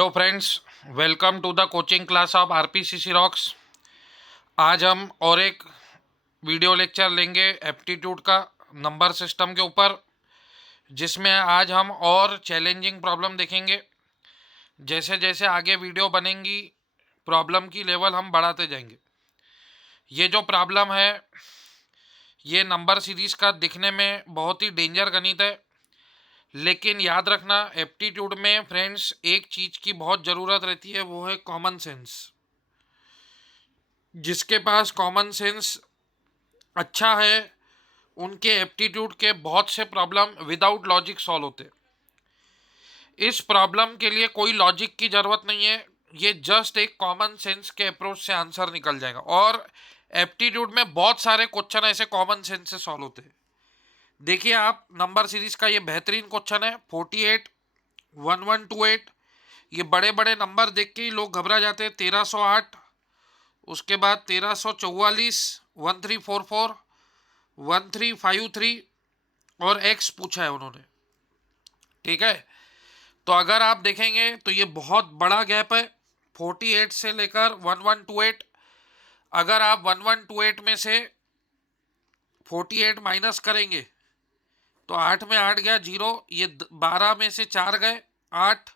Hello friends, welcome to the coaching class of RPCC rocks. आज हम और एक वीडियो लेक्चर लेंगे एप्टीट्यूड का नंबर सिस्टम के ऊपर, जिसमें आज हम और चैलेंजिंग प्रॉब्लम देखेंगे। जैसे जैसे आगे वीडियो बनेंगी प्रॉब्लम की लेवल हम बढ़ाते जाएंगे। ये जो प्रॉब्लम है ये नंबर सीरीज का दिखने में बहुत ही डेंजर गणित है, लेकिन याद रखना एप्टीट्यूड में फ्रेंड्स एक चीज़ की बहुत ज़रूरत रहती है, वो है कॉमन सेंस। जिसके पास कॉमन सेंस अच्छा है उनके एप्टीट्यूड के बहुत से प्रॉब्लम विदाउट लॉजिक सॉल्व होते। इस प्रॉब्लम के लिए कोई लॉजिक की ज़रूरत नहीं है, ये जस्ट एक कॉमन सेंस के अप्रोच से आंसर निकल जाएगा। और एप्टीट्यूड में बहुत सारे क्वेश्चन ऐसे कॉमन सेंस से सॉल्व होते हैं। देखिए आप, नंबर सीरीज का ये बेहतरीन क्वेश्चन है 48 1128। ये बड़े बड़े नंबर देख के ही लोग घबरा जाते हैं। 1308, उसके बाद 1344, 1344, 1353 और एक्स पूछा है उन्होंने। ठीक है, तो अगर आप देखेंगे तो ये बहुत बड़ा गैप है 48 से लेकर 1128। अगर आप 1128 में से 48 माइनस करेंगे तो 8 में 8 गया 0, ये 12 में से 4 गए 8,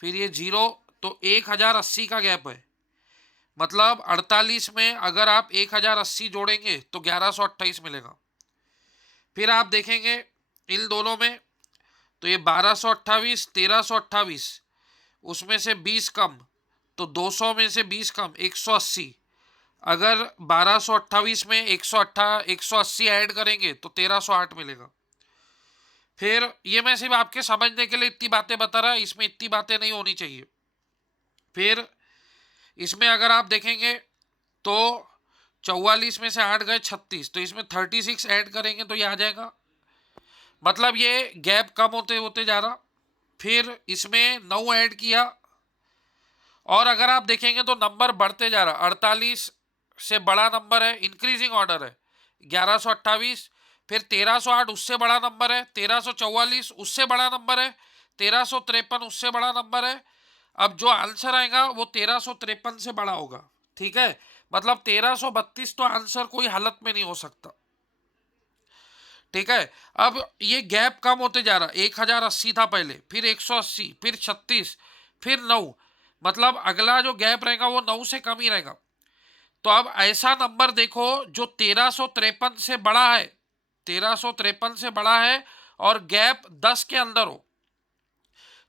फिर ये 0, तो 1080 का गैप है। मतलब 48 में अगर आप 1080 जोड़ेंगे तो 1128 मिलेगा। फिर आप देखेंगे इन दोनों में तो ये 1228 1328, उसमें से 20 कम तो 200 में से 20 कम 180। अगर 1228 में 180 ऐड करेंगे तो 1308 मिलेगा। फिर ये मैं सिर्फ आपके समझने के लिए इतनी बातें बता रहा, इसमें इतनी बातें नहीं होनी चाहिए। फिर इसमें अगर आप देखेंगे तो 44 में से 8 गए 36, तो इसमें 36 ऐड करेंगे तो ये आ जाएगा। मतलब ये गैप कम होते होते जा रहा। फिर इसमें 9 ऐड किया और अगर आप देखेंगे तो नंबर बढ़ते जा रहा। 48 से बड़ा नंबर है, इंक्रीजिंग ऑर्डर है 1128। फिर 1308 उससे बड़ा नंबर है, 1344 उससे बड़ा नंबर है, 1353 उससे बड़ा नंबर है। अब जो आंसर आएगा वो 1353 से बड़ा होगा। ठीक है, मतलब 1332 तो आंसर कोई हालत में नहीं हो सकता। ठीक है, अब ये गैप कम होते जा रहा। 1080 था पहले, फिर 180, फिर 36, फिर 9। मतलब अगला जो गैप रहेगा वो 9 से कम ही रहेगा। तो अब ऐसा नंबर देखो जो 1353 से बड़ा है, 1353 से बड़ा है और गैप 10 के अंदर हो।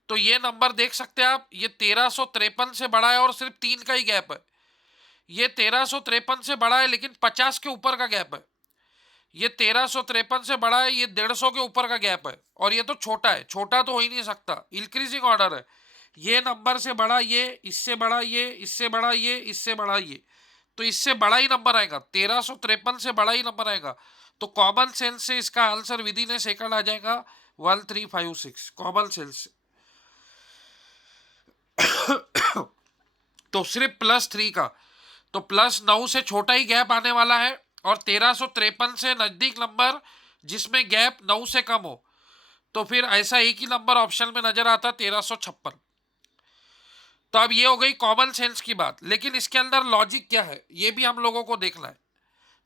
तो ये नंबर देख सकते हैं आप, ये 1353 से बड़ा है और सिर्फ 3 का ही गैप है। ये 1353 से बड़ा है लेकिन 50 के ऊपर का गैप है। ये 1353 से बड़ा है, ये 150 के ऊपर का गैप है। और ये तो छोटा है, छोटा तो हो ही नहीं सकता, इंक्रीजिंग ऑर्डर है। ये नंबर से बड़ा ये, इससे बड़ा ये, इससे बड़ा ये, इससे बड़ा ये, तो इससे बड़ा ही नंबर आएगा। 1353 से बड़ा ही नंबर आएगा। तो कॉमन सेंस से इसका answer within a second आ जाएगा 1356, कॉमन सेंस से। तो सिर्फ +3 का, तो +9 से छोटा ही गैप आने वाला है और 1353 से नजदीक नंबर जिसमें गैप 9 से कम हो। तो फिर ऐसा एक ही नंबर ऑप्शन में नजर आता 1356। तो अब ये हो गई कॉमन सेंस की बात, लेकिन इसके अंदर लॉजिक क्या है ये भी हम लोगों को देखना है।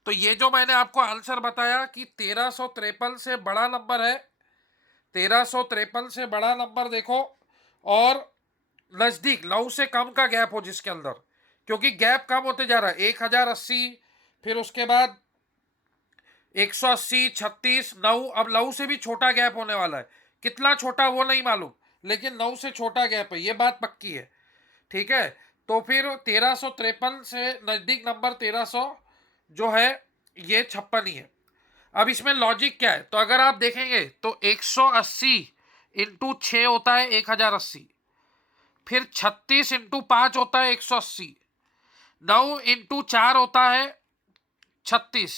तो ये जो मैंने आपको आंसर बताया कि 1353 से बड़ा नंबर है, 1353 से बड़ा नंबर देखो और नजदीक 9 से कम का गैप हो जिसके अंदर, क्योंकि गैप कम होते जा रहा है। 1080, फिर उसके बाद 180, 36, 9। अब 9 से भी छोटा गैप होने वाला है, कितना छोटा वो नहीं मालूम, लेकिन 9 से छोटा गैप है, ये बात पक्की है। ठीक है, तो फिर 1353 से नजदीक नंबर 1300 जो है ये 56 ही है। अब इसमें लॉजिक क्या है, तो अगर आप देखेंगे तो 180 इंटू 6 होता है 1080, फिर 36 इंटू 5 होता है 180, 9 इंटू 4 होता है 36,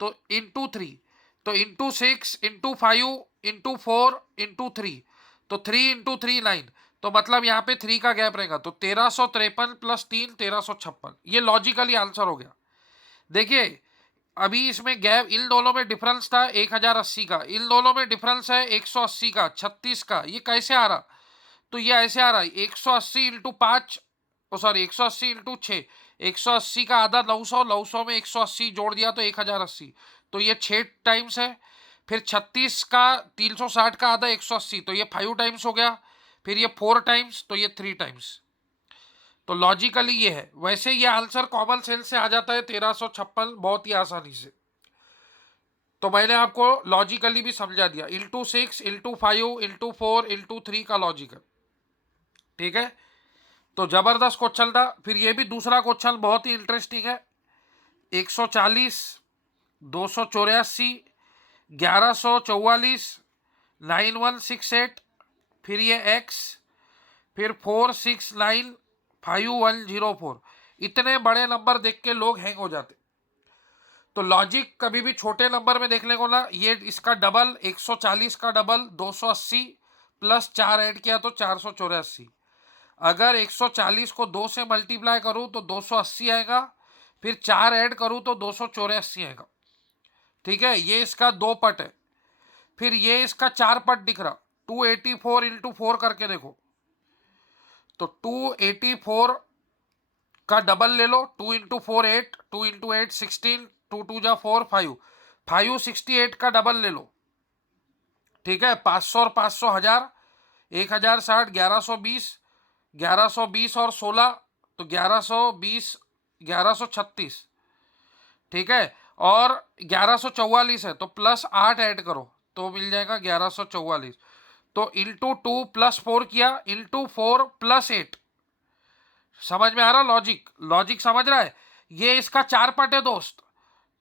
तो इंटू 3, तो इंटू 6 इंटू 5 इंटू 4 इंटू 3, तो 3 इंटू 3 9। तो मतलब यहाँ पे 3 का गैप रहेगा, तो 1353 + 3 1356। ये लॉजिकली आंसर हो गया। देखिए अभी इसमें गैप इन दोनों में डिफरेंस था 1080 का, इन दोनों में डिफरेंस है 180 का, 36 का। ये कैसे आ रहा, तो ये ऐसे आ रहा है 180 इंटू 5, सॉरी 180 इंटू 6, 180 का आधा 900, 900 में 180 जोड़ दिया तो 1080, तो ये 6 टाइम्स है। फिर 36 का 360 का आधा 180, तो ये 5 टाइम्स हो गया। फिर ये 4 टाइम्स, तो ये 3 टाइम्स। तो लॉजिकली ये है। वैसे ये आंसर कॉमन सेंस से आ जाता है 1356 बहुत ही आसानी से। तो मैंने आपको लॉजिकली भी समझा दिया, इंटू 6 इंटू 5 इंटू 4 इंटू 3 का लॉजिकल। ठीक है, तो जबरदस्त क्वेश्चन था। फिर ये भी दूसरा क्वेश्चन बहुत ही इंटरेस्टिंग है। 140, 284, 1144, 9168, फिर ये x, फिर 469, 5104। इतने बड़े नंबर देख के लोग हैंग हो जाते। तो लॉजिक कभी भी छोटे नंबर में देखने को ना, ये इसका डबल 140 का डबल 280 प्लस 4 ऐड किया तो 484। अगर 140 को 2 से मल्टीप्लाई करूं तो 280 आएगा, फिर 4 ऐड करूं तो 284 आएगा। ठीक है, ये इसका 2 पट है। फिर ये इसका 4 पट दिख रहा, 284 इंटू 4 करके देखो, तो 284 का डबल ले लो, 2 इंटू 4 8, 2 इंटू 8 16, 2 2 जा 4 5, 568 का डबल ले लो। ठीक है, 500 और 500 हजार, 1060, 1120, 1120 और 16, तो 1120, 1136। ठीक है, और 1144 है तो प्लस 8 ऐड करो तो मिल जाएगा 1144। तो इंटू 2 प्लस 4 किया, इंटू 4 प्लस 8। समझ में आ रहा लॉजिक? लॉजिक समझ रहा है? ये इसका 4 पट है दोस्त।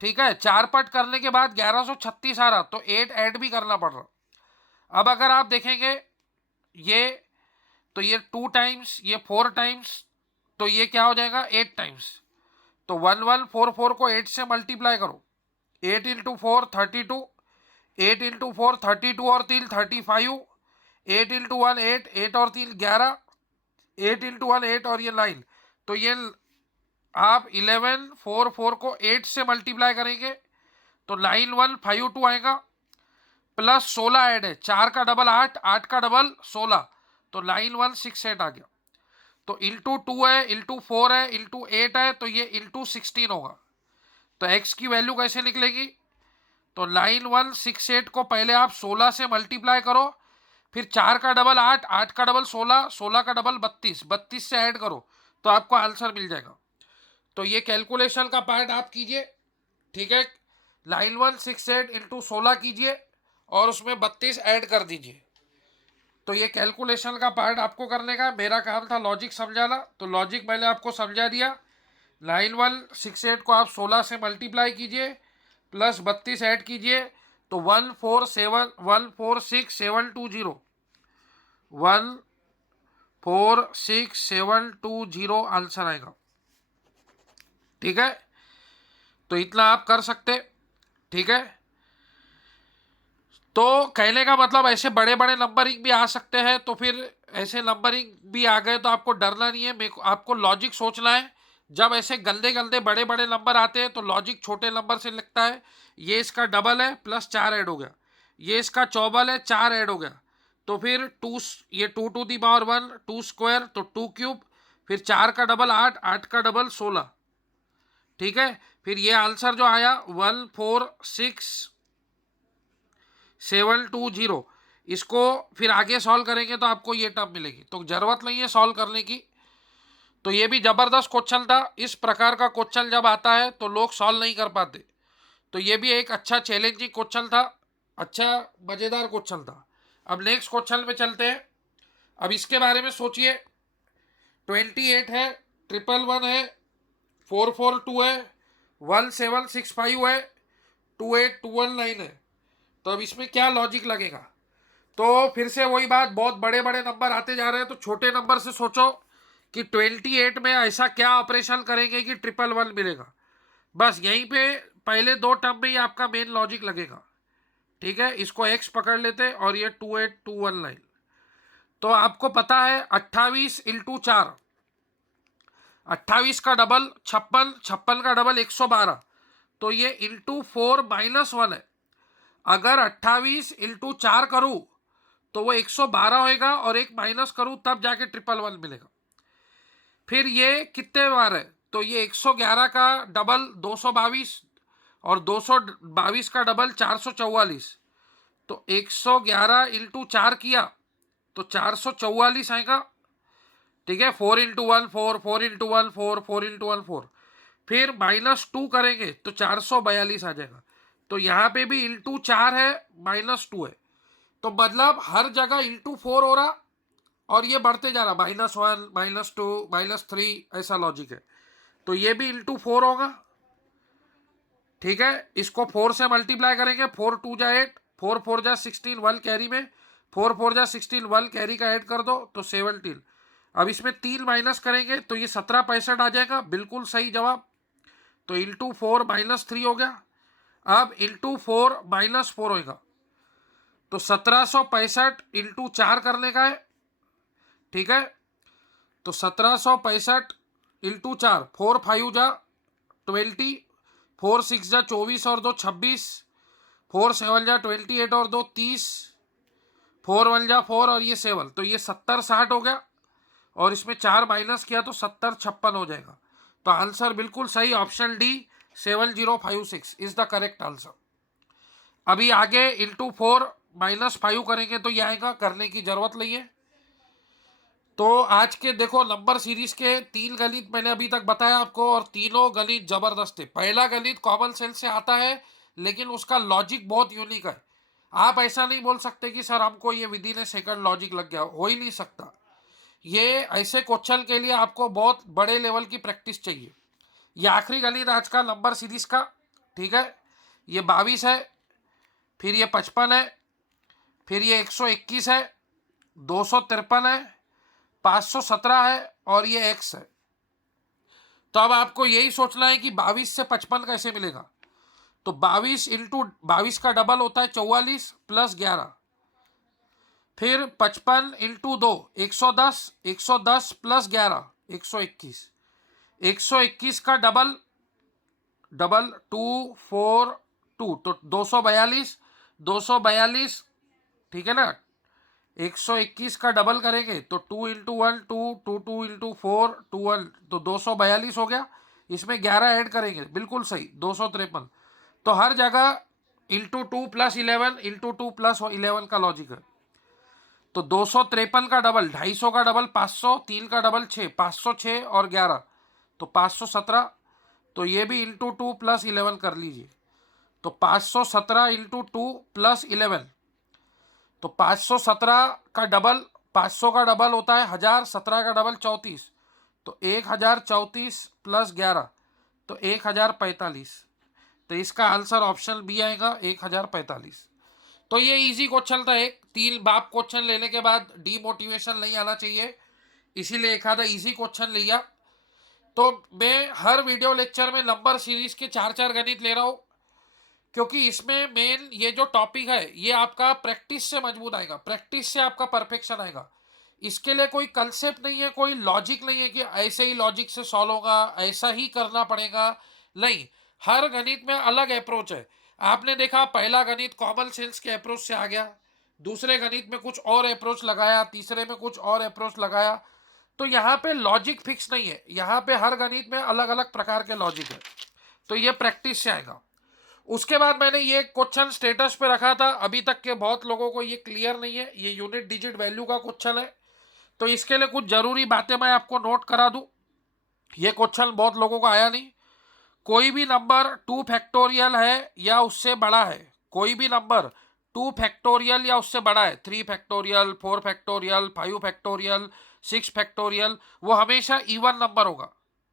ठीक है, 4 पट करने के बाद 1136 आ रहा, तो 8 ऐड भी करना पड़ रहा। अब अगर आप देखेंगे ये, तो ये 2 टाइम्स, ये 4 टाइम्स, तो ये क्या हो जाएगा 8 टाइम्स। तो 1144 को 8 से मल्टीप्लाई करो, 8 इंटू 4 32, 8 इंटू 4 32 और 3 35, 8 इंटू 1 8, 8 और 3 11, 8 इंटू 1 8 और ये 9। तो ये आप 1144 को 8 से मल्टीप्लाई करेंगे तो 9152 आएगा, प्लस 16 ऐड है, 4 का डबल 8, 8 का डबल 16, तो 9168 आ गया। तो इंटू 2 है, इंटू 4 है, इंटू 8 है, तो ये इंटू 16 होगा। तो x की वैल्यू कैसे निकलेगी? तो 9168 को पहले आप 16 से मल्टीप्लाई करो, फिर 4 का डबल 8, 8 का डबल 16, 16 का डबल 32, 32 से ऐड करो तो आपको आंसर मिल जाएगा। तो ये कैलकुलेशन का पार्ट आप कीजिए। ठीक है, 9168 इंटू 16 कीजिए और उसमें 32 ऐड कर दीजिए। तो ये कैलकुलेशन का पार्ट आपको करने का, मेरा काम था लॉजिक समझाना, तो लॉजिक मैंने आपको समझा दिया। 9168 को आप 16 से मल्टीप्लाई कीजिए, प्लस 32 ऐड कीजिए, तो 146,720, 146,720 आंसर आएगा। ठीक है, तो इतना आप कर सकते। ठीक है, तो कहने का मतलब ऐसे बड़े बड़े नंबरिंग भी आ सकते हैं, तो फिर ऐसे नंबरिंग भी आ गए तो आपको डरना नहीं है। आपको लॉजिक सोचना है। जब ऐसे गंदे गंदे बड़े बड़े नंबर आते हैं तो लॉजिक छोटे नंबर से लगता है। ये इसका डबल है, प्लस 4 ऐड हो गया, ये इसका चौबल है, 4 ऐड हो गया, तो फिर 2, ये 2 टू दी पावर 1, 2 स्क्वायर तो 2 क्यूब, फिर 4 का डबल 8, 8 का डबल 16। ठीक है, फिर ये आंसर जो आया 146,720, इसको फिर आगे सॉल्व करेंगे तो आपको ये टर्म मिलेगी, तो जरूरत नहीं है सॉल्व करने की। तो ये भी जबरदस्त क्वेश्चन था। इस प्रकार का क्वेश्चन जब आता है तो लोग सॉल्व नहीं कर पाते, तो ये भी एक अच्छा चैलेंजिंग क्वेश्चन था, अच्छा मजेदार क्वेश्चन था। अब नेक्स्ट क्वेश्चन पे चलते हैं। अब इसके बारे में सोचिए, 28 है, 111 है, 442 है, 1765 है, 28219 है। तो अब इसमें क्या लॉजिक लगेगा? तो फिर से वही बात, बहुत बड़े बड़े नंबर आते जा रहे हैं, तो छोटे नंबर से सोचो कि 28 में ऐसा क्या ऑपरेशन करेंगे कि 111 मिलेगा। बस यहीं पे पहले 2 टर्म में ही आपका मेन लॉजिक लगेगा। ठीक है, इसको x पकड़ लेते और ये 28219। तो आपको पता है 28 इंटू 4, 28 का डबल 56, 56 का डबल 112, तो ये इंटू 4 -1 है। अगर 28 इंटू 4 करूँ तो वो 112 होएगा और एक माइनस करूँ तब जाके 111 मिलेगा। फिर ये कितने बार है, तो ये 111 का डबल 222 और 222 का डबल 444, तो 111 इंटू 4 किया तो 444 आएगा। ठीक है, 4 × 1 4, 4 × 1 4, 4 × 1 4, फिर -2 करेंगे तो 442 आ जाएगा। तो यहाँ पे भी इंटू 4 है, -2 है, तो मतलब हर जगह इंटू 4 हो रहा और ये बढ़ते जा रहा, -1 -2 -3, ऐसा लॉजिक है। तो ये भी इंटू 4 होगा। ठीक है, इसको 4 से मल्टीप्लाई करेंगे, 4 2 जा 8, 4 4 जा 16, 1 कैरी में, 4 4 जा 16, 1 कैरी का ऐड कर दो तो 17। अब इसमें 3 माइनस करेंगे तो ये 1765 आ जाएगा, बिल्कुल सही जवाब। तो इंटू 4 -3 हो गया। अब इंटू 4 -4 होगा, तो 1765 इंटू 4 करने का है। ठीक है, तो 1765 इंटू 4, 4 5 जा 20, 4 6 जा 24 और 2 26, 4 7 जा 28 और 2 30, 4 1 जा 4 और ये 7, तो ये 70 60 हो गया और इसमें 4 माइनस किया तो 70 56 हो जाएगा। तो आंसर बिल्कुल सही, option D 7056 is the correct answer. अभी आगे इंटू 4 -5 करेंगे तो ये आएगा, करने की जरूरत नहीं है। तो आज के देखो नंबर सीरीज के 3 गणित मैंने अभी तक बताया आपको और तीनों गणित जबरदस्त है। पहला गणित कॉमन सेंस से आता है लेकिन उसका लॉजिक बहुत यूनिक है। आप ऐसा नहीं बोल सकते कि सर हमको ये विदिन ए सेकंड लॉजिक लग गया, हो ही नहीं सकता। ये ऐसे क्वेश्चन के लिए आपको बहुत बड़े लेवल की प्रैक्टिस चाहिए। ये आखिरी गणित आज का नंबर सीरीज का। ठीक है, ये 22 है, फिर ये 55 है, फिर ये 121 है, 253 है, 517 है और ये x है। तो अब आपको यही सोचना है कि 22 से 55 कैसे मिलेगा। तो 22 इंटू 22 का डबल होता है 44 प्लस 11, फिर 55 इंटू 2 110, 110 प्लस 11 121, 121 का डबल 242, तो 242, 242। ठीक है ना, 121 का डबल करेंगे तो 2 × 1 2, 2 2 × 4 2 1, तो 242 हो गया। इसमें 11 ऐड करेंगे, बिल्कुल सही 253। तो हर जगह इंटू 2 + 11 इंटू 2 + 11 का लॉजिक है। तो 253 का डबल 250 का डबल 500, 3 का डबल 6, 506 और 11 तो 517। तो ये भी इंटू 2 + 11 कर लीजिए, तो 517 इंटू 2 + 11, तो 517 का डबल 500 का डबल होता है 1000, 17 का डबल 34, तो 1034 + 11 तो 1045। तो इसका आंसर ऑप्शन बी आएगा 1045। तो ये इजी क्वेश्चन था, एक 3 बाप क्वेश्चन लेने के बाद डीमोटिवेशन नहीं आना चाहिए, इसीलिए एक आधा इजी क्वेश्चन लिया। तो मैं हर वीडियो लेक्चर में नंबर सीरीज के 4 गणित ले रहा हूँ, क्योंकि इसमें मेन ये जो टॉपिक है ये आपका प्रैक्टिस से मजबूत आएगा, प्रैक्टिस से आपका परफेक्शन आएगा। इसके लिए कोई कंसेप्ट नहीं है, कोई लॉजिक नहीं है कि ऐसे ही लॉजिक से सॉल्व होगा, ऐसा ही करना पड़ेगा, नहीं। हर गणित में अलग अप्रोच है। आपने देखा पहला गणित कॉमन सेंस के अप्रोच से आ गया, दूसरे गणित में कुछ और अप्रोच लगाया, तीसरे में कुछ और अप्रोच लगाया। तो यहाँ पे लॉजिक फिक्स नहीं है, यहाँ पे हर गणित में अलग अलग प्रकार के लॉजिक है। तो ये प्रैक्टिस से आएगा। उसके बाद मैंने ये क्वेश्चन स्टेटस पे रखा था, अभी तक के बहुत लोगों को ये क्लियर नहीं है, ये यूनिट डिजिट वैल्यू का क्वेश्चन है। तो इसके लिए कुछ जरूरी बातें मैं आपको नोट करा दूं। ये क्वेश्चन बहुत लोगों को आया नहीं। कोई भी नंबर 2 फैक्टोरियल है या उससे बड़ा है, कोई भी नंबर 2 फैक्टोरियल या उससे बड़ा है, 3 फैक्टोरियल 4 फैक्टोरियल 5 फैक्टोरियल 6 फैक्टोरियल, वो हमेशा इवन नंबर होगा।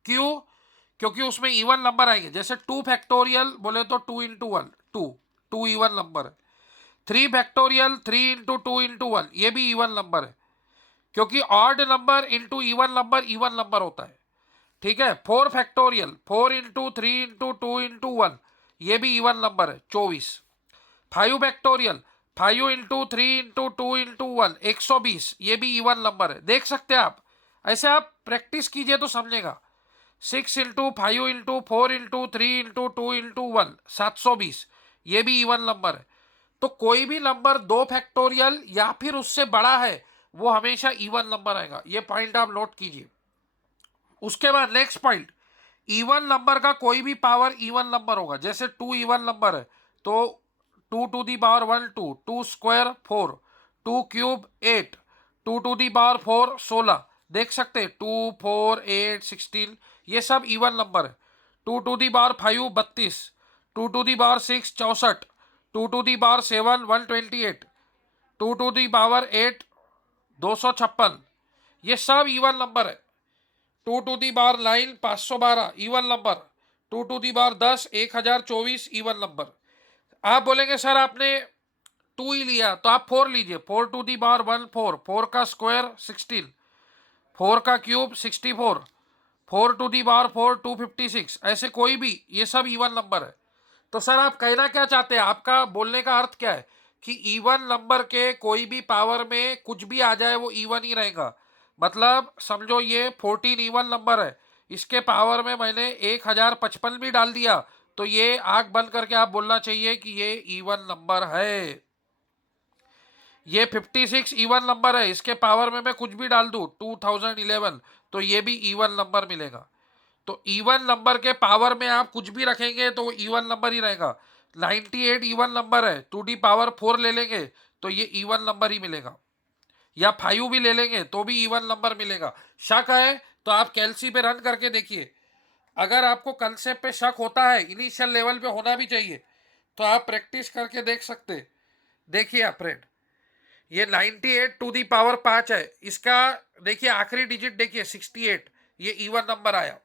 क्यों? क्योंकि उसमें इवन नंबर आएंगे। जैसे 2 फैक्टोरियल बोले तो 2 × 1 2, 2 इवन नंबर है। 3 फैक्टोरियल 3 × 2 × 1 ये भी इवन नंबर है, क्योंकि odd number into even number होता है। ठीक है, 4 फैक्टोरियल 4 × 3 × 2 × 1 ये भी इवन नंबर है 24। 5 फैक्टोरियल 5 × 3 × 2 × 1 120 ये भी इवन नंबर है। देख सकते हैं आप, ऐसे आप प्रैक्टिस कीजिए तो समझेगा। 6 × 5 × 4 × 3 × 2 × 1 720 ये भी इवन नंबर है। तो कोई भी नंबर 2 फैक्टोरियल या फिर उससे बड़ा है वो हमेशा इवन नंबर आएगा, ये पॉइंट आप नोट कीजिए। उसके बाद नेक्स्ट पॉइंट, इवन नंबर का कोई भी पावर इवन नंबर होगा, जैसे 2 इवन नंबर है तो 2 to the power 1 2, 2 square 4, 2 cube 8, 2 to the power 4 16, देख सकते हैं 2 4 8 16, ये सब इवन नंबर है। 2 to the power 5 32, 2 to the power 6 64, 2 to the power 7 128, 2 to the power 8 256, ये सब इवन नंबर है। 2 to the power 9 512 even number, 2 to the power 10 1024 even number. आप बोलेंगे सर आपने 2 ही लिया, तो आप 4 लीजिए, 4 टू दी पावर 1 4, 4 का स्क्वायर 16, 4 का क्यूब 64, 4 टू दी पावर 4 256, ऐसे कोई भी, ये सब इवन नंबर है। तो सर आप कहना क्या चाहते हैं, आपका बोलने का अर्थ क्या है कि इवन नंबर के कोई भी पावर में कुछ भी आ जाए वो इवन ही रहेगा। मतलब समझो ये 14 इवन नंबर है, इसके पावर में मैंने 1055 भी डाल दिया तो ये आंख बंद करके आप बोलना चाहिए कि ये इवन नंबर है। ये 56 इवन नंबर है, इसके पावर में मैं कुछ भी डाल दूं 2011 तो ये भी इवन नंबर मिलेगा। तो इवन नंबर के पावर में आप कुछ भी रखेंगे तो वो इवन नंबर ही रहेगा। 98 इवन नंबर है, 2d पावर 4 ले लेंगे तो ये इवन नंबर ही मिलेगा, या 5 भी ले लेंगे तो भी इवन नंबर मिलेगा। शक है तो आप कैलसी पे रन करके देखिए, अगर आपको कंसेप्ट पे शक होता है, इनिशियल लेवल पे होना भी चाहिए, तो आप प्रैक्टिस करके देख सकते। देखिए आप फ्रेंड, ये 98 टू दी पावर 5 है, इसका देखिए आखिरी डिजिट देखिए 68, ये इवन नंबर आया।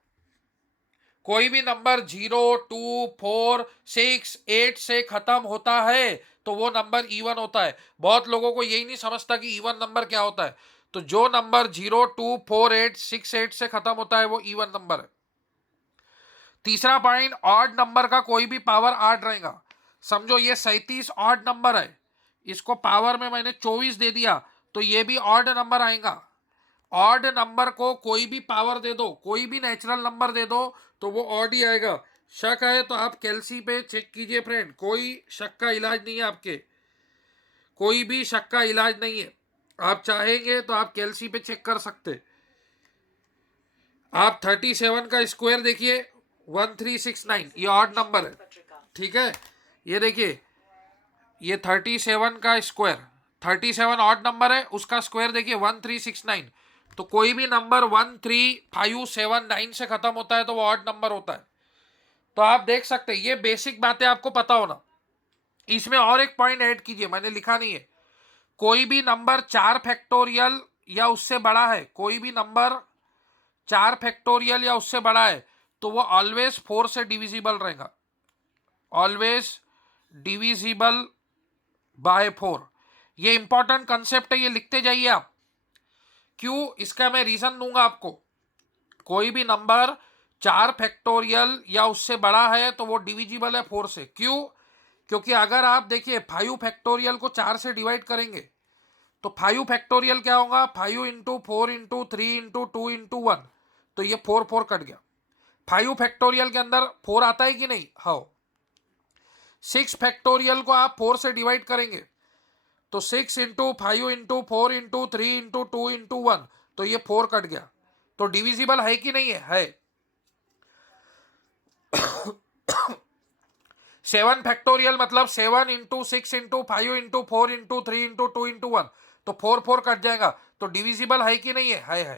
कोई भी नंबर 0 2 4 6 8 से खत्म होता है तो वो नंबर इवन होता है। बहुत लोगों को यही नहीं समझता कि इवन नंबर क्या होता है। तो जो नंबर 0 2 4 8 6 8 से खत्म होता है वो इवन नंबर है। तीसरा पॉइंट, ऑड नंबर का कोई भी पावर 8 रहेगा। समझो ये 37 ऑड नंबर है, इसको पावर में मैंने 24 दे दिया तो ये भी ऑड नंबर आएगा। ऑड नंबर को कोई भी पावर दे दो, कोई भी नेचुरल नंबर दे दो तो वो ऑड ही आएगा। शक है तो आप कैलसी पे चेक कीजिए फ्रेंड, कोई शक का इलाज नहीं है आपके, कोई भी शक का इलाज नहीं है। आप चाहेंगे तो आप कैलसी पे चेक कर सकते। आप 37 का स्क्वायर देखिए 1369, ये ऑड नंबर है, ठीक है। ये देखिए ये 37 का स्क्वायर, 37 ऑड नंबर है, उसका स्क्वायर देखिए 1369। तो कोई भी नंबर 13579 से खत्म होता है तो वो ऑड नंबर होता है। तो आप देख सकते हैं, ये बेसिक बातें आपको पता होना। इसमें और एक पॉइंट ऐड कीजिए, मैंने लिखा नहीं है, कोई भी नंबर 4 फैक्टोरियल या उससे बड़ा है, कोई भी नंबर 4 फैक्टोरियल या उससे बड़ा है तो वो ऑलवेज 4 से डिविजिबल रहेगा, ऑलवेज डिविजिबल बाय 4। ये इंपॉर्टेंट कंसेप्ट है, ये लिखते जाइए आप। क्यों, इसका मैं रीजन दूंगा आपको। कोई भी नंबर 4 फैक्टोरियल या उससे बड़ा है तो वो डिविजिबल है 4 से। क्यों, क्योंकि अगर आप देखिए 5 फैक्टोरियल को 4 से डिवाइड करेंगे तो 5 फैक्टोरियल क्या होगा, 5 इंटू 4 इंटू 3 इंटू 2 इंटू 1, तो ये 4 4 कट गया। 5 फैक्टोरियल के अंदर 4 आता है कि नहीं, हाँ। 6 फैक्टोरियल को आप 4 से डिवाइड करेंगे तो 6 into 5 into 4 into 3 into 2 into 1, तो ये 4 कट गया। तो डिविजिबल है कि नहीं है, 7 फैक्टोरियल मतलब 7 into 6 into 5 into 4 into 3 into 2 into 1, तो 4 4 कट जाएगा। तो डिविजिबल है कि नहीं है।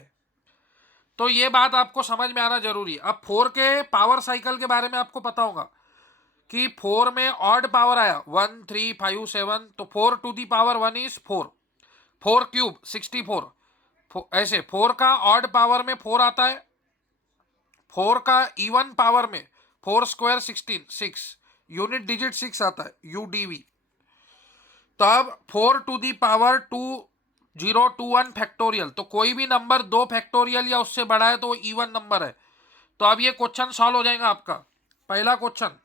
तो ये बात आपको समझ में आना जरूरी है। अब 4 के पावर साइकिल के बारे में आपको पता होगा कि 4 में ऑड पावर आया 1 3 5 7, तो 4 to the power 1 is 4, 4 cube 64, ऐसे 4 का ऑड पावर में 4 आता है, 4 का इवन पावर में 4 स्क्वायर 16 6, यूनिट डिजिट 6 आता है यूडीवी। तब 4 टू दी पावर 2021 फैक्टोरियल, तो कोई भी नंबर 2 फैक्टोरियल या उससे बड़ा है तो वो इवन नंबर है। तो अब ये क्वेश्चन सॉल्व हो जाएगा आपका। पहला क्वेश्चन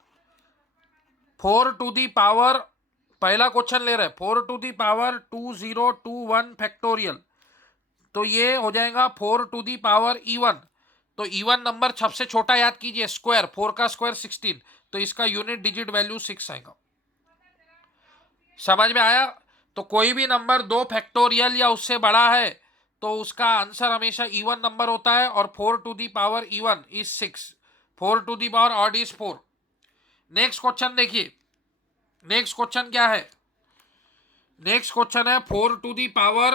4 टू दी पावर, पहला क्वेश्चन ले रहे हैं 4 टू दी पावर 2021 फैक्टोरियल, तो ये हो जाएगा 4 टू दी पावर इवन। तो इवन नंबर सबसे छोटा याद कीजिए स्क्वायर, 4 का स्क्वायर 16, तो इसका यूनिट डिजिट वैल्यू 6 आएगा। समझ में आया? तो कोई भी नंबर 2 फैक्टोरियल या उससे बड़ा है तो उसका आंसर हमेशा इवन नंबर होता है, और 4 to the power even is 6, 4 to the power odd is 4। Next question देखिए, नेक्स्ट क्वेश्चन क्या है? नेक्स्ट क्वेश्चन है 4 to the power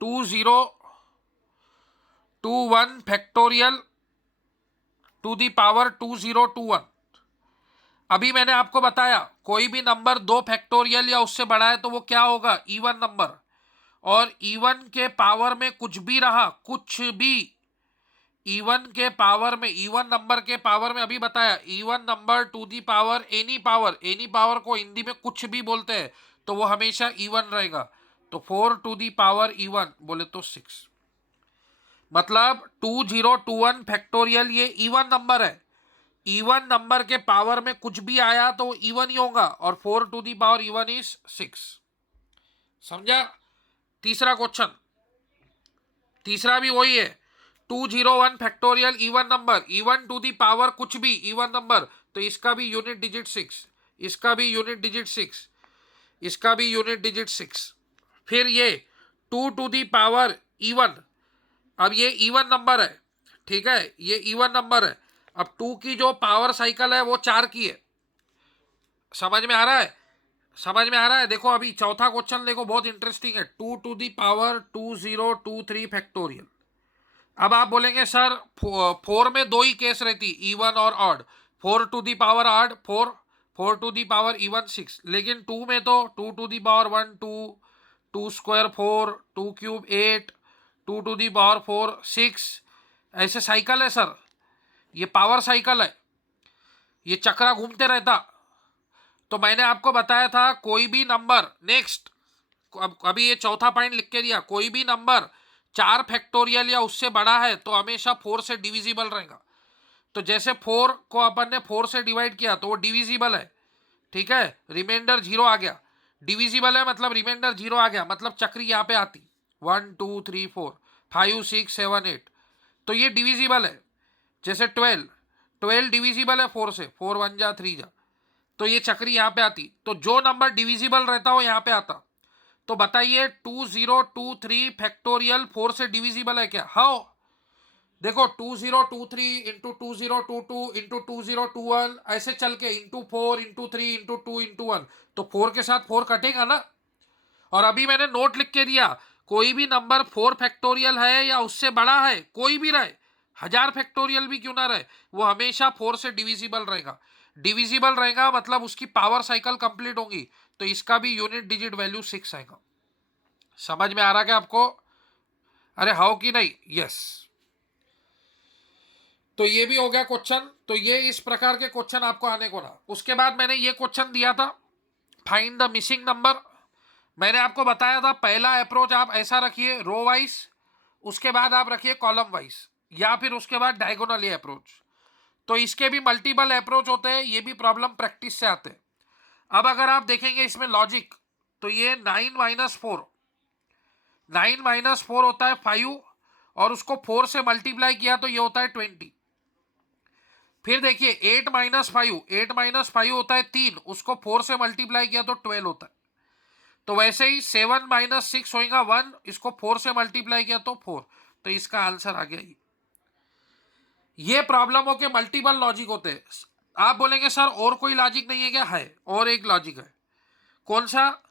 2021 factorial to the power 2021। अभी मैंने आपको बताया कोई भी नंबर 2 फैक्टोरियल या उससे बड़ा है तो वो क्या होगा? Even number. और इवन के पावर में कुछ भी रहा, कुछ भी, इवन के पावर में, इवन नंबर के पावर में अभी बताया, even number to the power any power, any power को हिंदी में कुछ भी बोलते हैं, तो वो हमेशा इवन रहेगा। तो 4 टू दी पावर इवन बोले तो 6, मतलब 2021 फैक्टोरियल ये इवन नंबर है। इवन नंबर के पावर में कुछ भी आया तो इवन ही होगा, और 4 to the power even is 6। समझा? तीसरा क्वेश्चन, तीसरा भी वही है, 201 factorial even number, even to the power कुछ भी इवन नंबर, तो इसका भी यूनिट डिजिट 6, इसका भी यूनिट डिजिट 6, इसका भी यूनिट डिजिट 6। फिर ये 2 टू दी पावर इवन, अब ये इवन नंबर है, ठीक है, ये इवन नंबर है। अब 2 की जो पावर साइकिल है वो 4 की है। समझ में आ रहा है? समझ में आ रहा है? देखो अभी चौथा क्वेश्चन देखो, बहुत इंटरेस्टिंग है, 2 टू दी पावर 2023 फैक्टोरियल। अब आप बोलेंगे सर 4 में 2 ही केस रहती, इवन और odd, 4 to the power odd 4, 4 to the power even 6, लेकिन 2 में तो 2 to the power 1 2, 2 square 4, 2 cube 8, 2 to the power 4 6, ऐसे साइकिल है सर, ये पावर साइकिल है, ये चक्रा घूमते रहता। तो मैंने आपको बताया था कोई भी नंबर, नेक्स्ट, अब अभी ये चौथा पॉइंट लिख के दिया, कोई भी नंबर 4 फैक्टोरियल या उससे बड़ा है तो हमेशा 4 से डिविजिबल रहेगा। तो जैसे 4 को अपन ने 4 से डिवाइड किया तो वो डिविजिबल है, ठीक है, रिमाइंडर 0 आ गया, डिविजिबल है मतलब रिमाइंडर 0 आ गया, मतलब चक्री यहाँ पे आती 1 2 3 4 5 6 7 8, तो ये डिविजिबल है। जैसे 12, 12 डिविजिबल है 4 से, 4 1 जा 3 जा, तो ये चक्री यहाँ पे आती। तो जो नंबर डिविजिबल रहता हो यहाँ पे आता। तो बताइए 2023 फैक्टोरियल 4 से डिविजिबल है क्या? हाँ, देखो 2023 इंटू 2022 इंटू 2021 ऐसे चल के इंटू 4 इंटू 3 इंटू 2 इंटू 1, तो 4 के साथ 4 कटेगा ना। और अभी मैंने नोट लिख के दिया, कोई भी नंबर 4 फैक्टोरियल है या उससे बड़ा है, कोई भी रहे, 1000 फैक्टोरियल भी क्यों ना रहे, वो हमेशा 4 से डिविजिबल रहेगा। डिविजिबल रहेगा मतलब उसकी पावर साइकिल कंप्लीट होगी, तो इसका भी यूनिट डिजिट वैल्यू 6 आएगा। समझ में आ रहा क्या आपको? अरे हाउ कि नहीं? यस। तो ये भी हो गया क्वेश्चन। तो ये इस प्रकार के क्वेश्चन आपको आने को ना। उसके बाद मैंने ये क्वेश्चन दिया था, फाइंड द मिसिंग नंबर। मैंने आपको बताया था पहला अप्रोच आप ऐसा रखिए रो वाइज, उसके बाद आप रखिए कॉलम वाइज, या फिर उसके बाद डायगोनली अप्रोच। तो इसके भी मल्टीपल अप्रोच होते हैं, ये भी प्रॉब्लम प्रैक्टिस से आते हैं। अब अगर आप देखेंगे इसमें लॉजिक, तो ये 9 माइनस 4, 9 माइनस 4 होता है 5, और उसको 4 से मल्टीप्लाई किया तो ये होता है 20। फिर देखिए 8 माइनस 5, 8 माइनस 5 होता है 3, उसको 4 से मल्टीप्लाई किया तो 12 होता है। तो वैसे ही 7 माइनस 6 होगा 1, इसको 4 से मल्टीप्लाई किया तो 4, तो इसका आंसर आ गया। ये प्रॉब्लमों के मल्टीपल लॉजिक होते हैं। आप बोलेंगे सर और कोई लॉजिक नहीं है क्या? है, और एक लॉजिक है। कौन सा?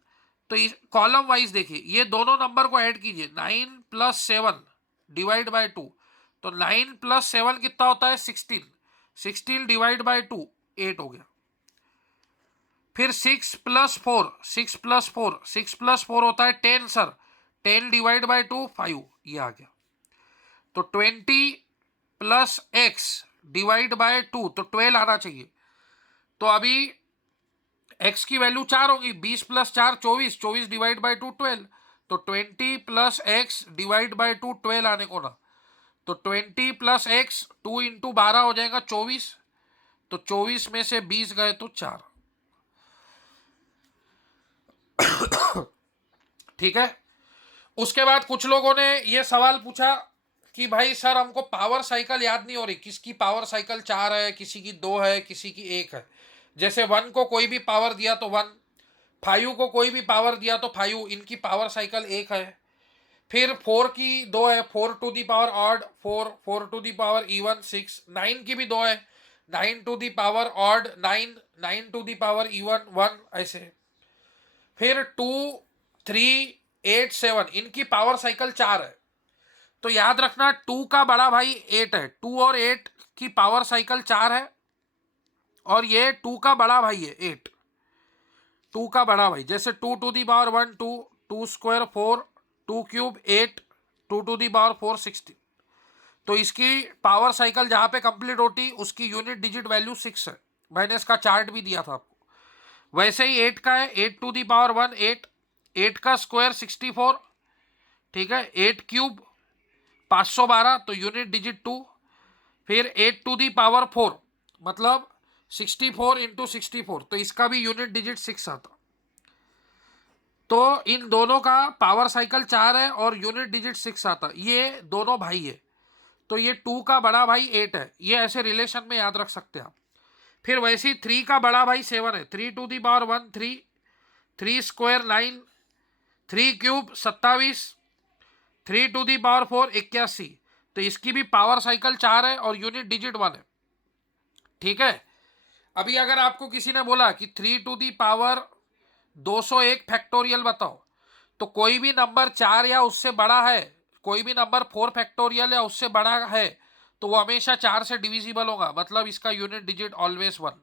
तो कॉलम वाइज देखिए, ये दोनों नंबर को ऐड कीजिए, 9 प्लस 7 डिवाइड बाय 2, तो 9 प्लस 7 कितना होता है? 16, 16 डिवाइड बाय 2 8 हो गया। फिर 6 प्लस 4, 6 प्लस 4, 6 प्लस 4 होता है 10 सर, 10 डिवाइड बाय 2 5, ये आ गया। तो 20 प्लस एक्स डिवाइड बाय 2, तो 12 आना चाहिए। तो अभी x की वैल्यू 4 होगी, 20 प्लस 4 24, 24 डिवाइड बाय 2 12, तो 20 प्लस एक्स डिवाइड बाय 2 12 आने को ना। तो 20 प्लस एक्स 2 इंटू 12 हो जाएगा 24, तो 24 में से 20 गए तो 4। ठीक है। उसके बाद कुछ लोगों ने ये सवाल पूछा कि भाई सर हमको पावर साइकिल याद नहीं हो रही, किसकी पावर साइकिल 4 है, किसी की 2 है, किसी की 1 है। जैसे 1 को कोई भी पावर दिया तो 1, 5 को कोई भी पावर दिया तो 5, इनकी पावर साइकिल 1 है। फिर 4 की 2 है, 4 to the power odd 4, 4 to the power even 6, 9 की भी 2 है, 9 to the power odd 9, 9 to the power even 1, ऐसे। फिर 2, 3, 8, 7, इनकी पावर साइकिल 4 है। तो याद रखना 2 का बड़ा भाई 8 है, 2 और 8 की पावर साइकिल 4 है, और ये 2 का बड़ा भाई है 8, 2 का बड़ा भाई। जैसे 2 to the power 1 2, 2 square 4, 2 cube 8, 2 to the power 4 16। तो इसकी पावर साइकिल जहां पे कंप्लीट होती उसकी यूनिट डिजिट वैल्यू 6 है। मैंने इसका चार्ट भी दिया था आपको। वैसे ही 8 का है, 8 टू दी पावर 1 8, 8 का स्क्वायर 64, ठीक है, 8 क्यूब 512, तो यूनिट डिजिट 2। फिर 8 टू दी पावर 4 मतलब 64 इंटू 64, तो इसका भी यूनिट डिजिट 6 आता। तो इन दोनों का पावर साइकिल 4 है और यूनिट डिजिट 6 आता, ये दोनों भाई है। तो ये 2 का बड़ा भाई 8 है, ये ऐसे रिलेशन में याद रख सकते हैं आप। फिर वैसे ही 3 का बड़ा भाई 7 है, 3 to the power 1 3, 3 square 9, 3 cube 27, 3 to the power 4 81। तो इसकी भी पावर साइकिल 4 है और यूनिट डिजिट 1 है, ठीक है। अभी अगर आपको किसी ने बोला कि 3 टू दी पावर 201 फैक्टोरियल बताओ, तो कोई भी नंबर 4 या उससे बड़ा है, कोई भी नंबर 4 फैक्टोरियल या उससे बड़ा है, तो वो हमेशा 4 से डिविजिबल होगा, मतलब इसका यूनिट डिजिट ऑलवेज 1।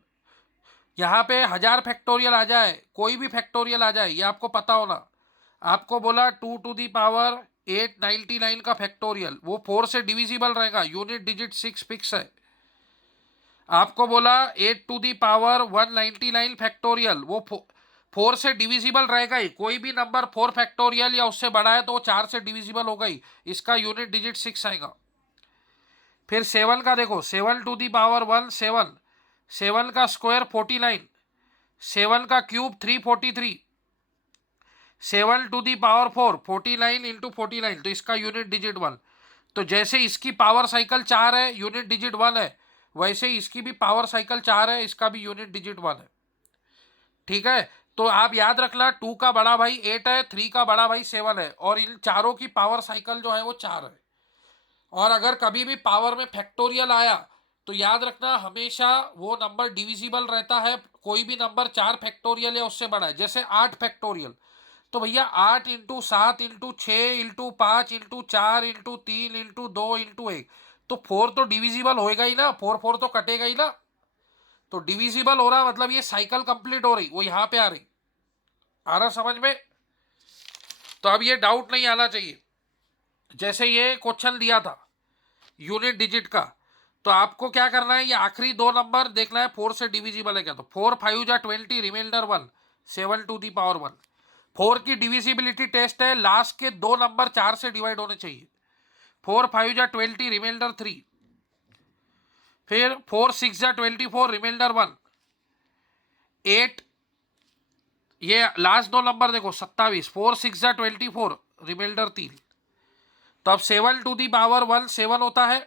यहाँ पे 1000 फैक्टोरियल आ जाए, कोई भी फैक्टोरियल आ जाए, ये आपको पता होना। आपको बोला 2 टू दी पावर 899 का फैक्टोरियल, वो 4 से डिविजिबल रहेगा, यूनिट डिजिट 6 फिक्स है। आपको बोला 8 टू दी पावर 199 फैक्टोरियल, वो 4 से डिविजिबल रहेगा ही, कोई भी नंबर 4 फैक्टोरियल या उससे बड़ा है तो वो 4 से डिविजिबल होगा ही, इसका यूनिट डिजिट 6 आएगा। फिर 7 का देखो, 7 टू दी पावर 1 7, 7 का स्क्वायर 49, 7 का cube 343, 7 to the power 4 49 into 49, तो इसका यूनिट डिजिट 1। तो जैसे इसकी पावर साइकिल 4 है, यूनिट डिजिट 1 है, वैसे ही इसकी भी पावर साइकिल 4 है, इसका भी यूनिट डिजिट 1 है, ठीक है। तो आप याद रखना 2 का बड़ा भाई 8 है, 3 का बड़ा भाई 7 है, और इन चारों की पावर साइकिल जो है वो 4 है। और अगर कभी भी पावर में फैक्टोरियल आया तो याद रखना हमेशा वो नंबर डिविजिबल रहता है, कोई भी नंबर 4 फैक्टोरियल या उससे बड़ा है। जैसे 8 फैक्टोरियल, तो भैया 8 into 7 into 6 into 5 into 4 into 3 into 2 into 1, तो 4 तो डिविजिबल होएगा ही ना, 4 4 तो कटेगा ही ना। तो डिविजिबल हो रहा मतलब ये साइकिल कंप्लीट हो रही, वो यहाँ पे आ रही, आ रहा समझ में। तो अब ये डाउट नहीं आना चाहिए। जैसे ये क्वेश्चन दिया था यूनिट डिजिट का, तो आपको क्या करना है, ये आखिरी दो नंबर देखना है 4 से डिविजिबल है क्या। तो 4 5 जा 20, रिमाइंडर 1, 7 टू दी पावर 1। 4 की डिविजिबिलिटी टेस्ट है, लास्ट के दो नंबर 4 से डिवाइड होने चाहिए। 4 5 जा 20, रिमाइंडर 3। फिर 4 6 जा 24, रिमाइंडर 1, 8, ये लास्ट दो नंबर देखो 27, 4 6 जा 24, रिमाइंडर 3। तो अब 7 टू दी पावर 1 7 होता है,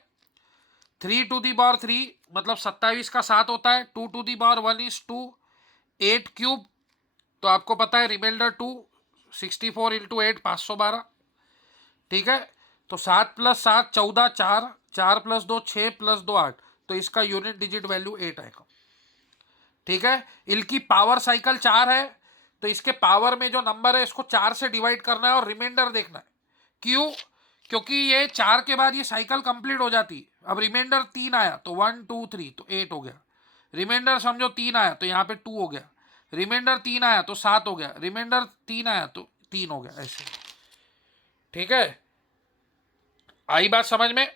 3 टू दी पावर 3 मतलब 27 का 7 होता है, 2 to the power 1 is 2, 8 cube, तो आपको पता है रिमाइंडर 2, 64 इंटू 8 512, ठीक है। तो 7 प्लस 7 14, 4 4 प्लस 2 6 प्लस 2 8, तो इसका यूनिट डिजिट वैल्यू 8 आएगा, ठीक है। इनकी पावर साइकिल 4 है, तो इसके पावर में जो नंबर है इसको 4 से डिवाइड करना है और रिमाइंडर देखना है। क्यों? क्योंकि ये 4 के बाद ये साइकिल कंप्लीट हो जाती है। अब रिमाइंडर 3 आया तो 1 2 3 तो 8 हो गया, रिमाइंडर समझो 3 आया तो यहाँ पे 2 हो गया, रिमाइंडर 3 आया तो 7 हो गया, रिमाइंडर 3 आया तो 3 हो गया, ऐसे, ठीक है। आई बात समझ में।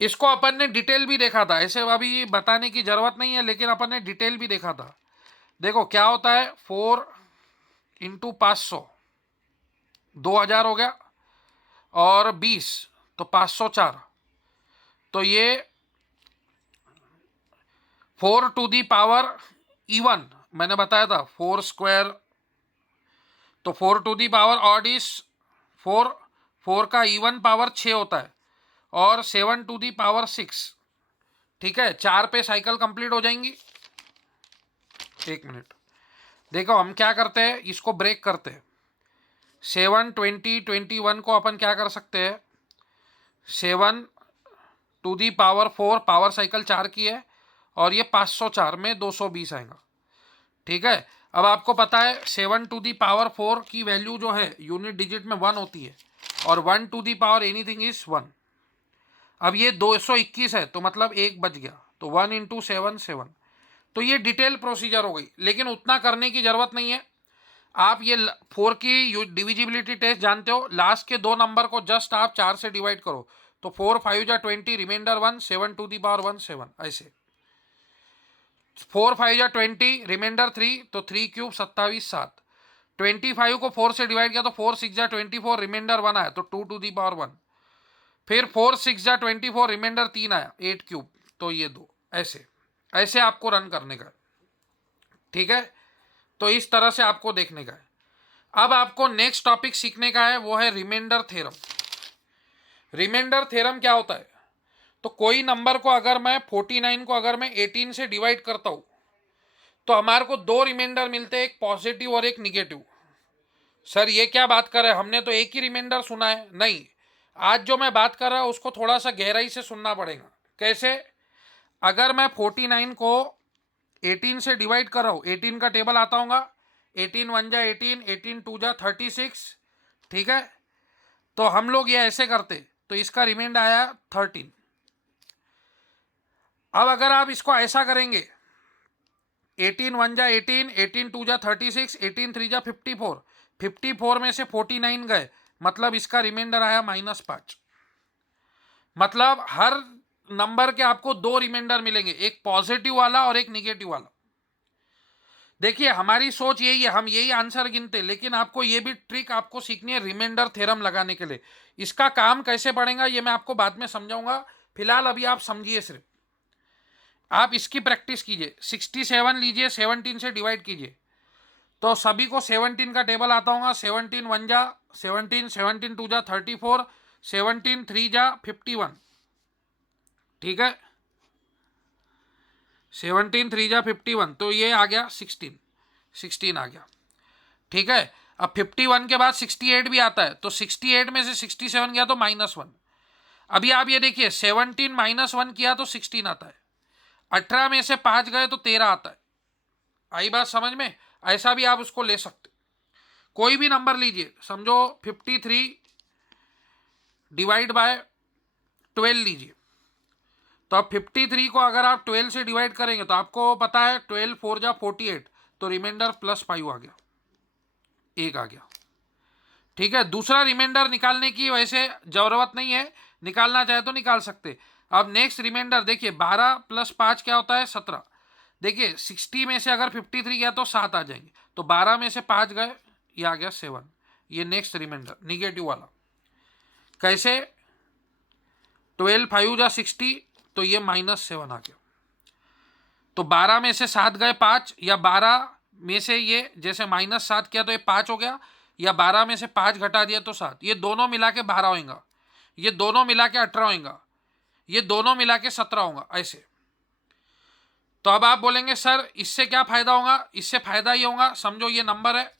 इसको अपन ने डिटेल भी देखा था, ऐसे अभी बताने की जरूरत नहीं है, लेकिन अपन ने डिटेल भी देखा था। देखो क्या होता है, 4 इंटू 500 2000 हो गया, और 20 तो 504, तो ये 4 टू दी पावर इवन मैंने बताया था 4 स्क्वायर, तो 4 to the power odd is 4, 4 का इवन पावर 6 होता है, और 7 टू दी पावर 6, ठीक है। 4 पे साइकिल कंप्लीट हो जाएंगी, एक मिनट। देखो हम क्या करते हैं, इसको ब्रेक करते हैं। 7, 20, 21 को अपन क्या कर सकते हैं, 7 to the power 4, power cycle 4 की है, और ये 504 में 220 आएगा। ठीक है, अब आपको पता है 7 टू दी पावर 4 की वैल्यू जो है यूनिट डिजिट में 1 होती है, और 1 to the power anything is 1। अब ये 221 है, तो मतलब एक बच गया, तो 1 इंटू 7 7। तो ये डिटेल प्रोसीजर हो गई, लेकिन उतना करने की जरूरत नहीं है। आप ये 4 की डिविजिबिलिटी टेस्ट जानते हो, लास्ट के 2 नंबर को जस्ट आप 4 से डिवाइड करो, तो 4 5 जा 20, रिमाइंडर 1, 7 टू दी पावर 1 7, ऐसे 4 5 जा 20, रिमाइंडर 3, तो 3 क्यूब 27 7। 25 को 4 से डिवाइड किया तो 4 6 जा 24, रिमाइंडर 1 आया, तो 2 टू दी पावर 1। फिर 4 6 जा 24, रिमाइंडर 3 आया, 8 क्यूब, तो ये 2। ऐसे ऐसे आपको रन करने का है। ठीक है, तो इस तरह से आपको देखने का है। अब आपको नेक्स्ट टॉपिक सीखने का है, वो है रिमाइंडर थ्योरम। रिमाइंडर थ्योरम क्या होता है, तो कोई नंबर को अगर मैं 49 को अगर मैं 18 से डिवाइड करता हूं, तो हमारे को 2 रिमाइंडर मिलते हैं, एक पॉजिटिव और एक निगेटिव। सर ये क्या बात कर रहे हैं, हमने तो एक ही रिमाइंडर सुना है। नहीं, आज जो मैं बात कर रहा हूं उसको थोड़ा सा गहराई से सुनना पड़ेगा। कैसे, अगर मैं 49 को 18 से डिवाइड कर रहा हूं, 18 का टेबल आता होगा, 18 1 जा 18, 18 2 जा 36। ठीक है, तो हम लोग ये ऐसे करते, तो इसका रिमाइंडर आया 13। अब अगर आप इसको ऐसा करेंगे, 18 1 जा 18, 18 2 जा 36, 18 3 जा 54, 54 में से 49 गए, मतलब इसका रिमाइंडर आया -5। मतलब हर नंबर के आपको 2 रिमाइंडर मिलेंगे, एक पॉजिटिव वाला और एक निगेटिव वाला। देखिए हमारी सोच यही है, हम यही आंसर गिनते, लेकिन आपको ये भी ट्रिक आपको सीखनी है रिमाइंडर थ्योरम लगाने के लिए। इसका काम कैसे पड़ेगा ये मैं आपको बाद में समझाऊंगा, फिलहाल अभी आप समझिए सिर्फ। आप इसकी प्रैक्टिस कीजिए, 67 लीजिए, 17 से डिवाइड कीजिए, तो सभी को 17 का टेबल आता होगा। 17 1 जा 17, 17 2 जा 34, 17 3 जा 51। ठीक है, 17 3 जा 51, तो ये आ गया 16 आ गया। ठीक है, अब 51 के बाद 68 भी आता है, तो 68 में से 67 गया तो -1। अभी आप ये देखिए, 17 -1 किया तो 16 आता है, 18 में से 5 गए तो 13 आता है। आई बात समझ में, ऐसा भी आप उसको ले सकते। कोई भी नंबर लीजिए, समझो 53 डिवाइड बाय 12 लीजिए, तो अब 53 को अगर आप 12 से डिवाइड करेंगे तो आपको पता है 12 4 जा 48, तो रिमाइंडर +5 आ गया, एक आ गया। ठीक है, दूसरा रिमाइंडर निकालने की वैसे जरूरत नहीं है, निकालना चाहे तो निकाल सकते। अब नेक्स्ट रिमाइंडर देखिए, 12 + 5 क्या होता है 17। देखिए 60 में से अगर 53 गया तो 7 आ जाएंगे, तो 12 में से 5 गए, ये आ गया 7। ये नेक्स्ट रिमाइंडर निगेटिव वाला। कैसे, 12 5 जा 60, तो ये -7 आ गया। तो 12 में से 7 गए 5, या 12 में से ये जैसे -7 किया तो ये 5 हो गया, या 12 में से 5 घटा दिया तो 7। ये दोनों मिला के 12 होगा, ये दोनों मिला के 18 होगा, ये दोनों मिला के 17 होगा, ऐसे। तो अब आप बोलेंगे सर इससे क्या फायदा होगा, इससे फायदा ये होगा, समझो ये नंबर है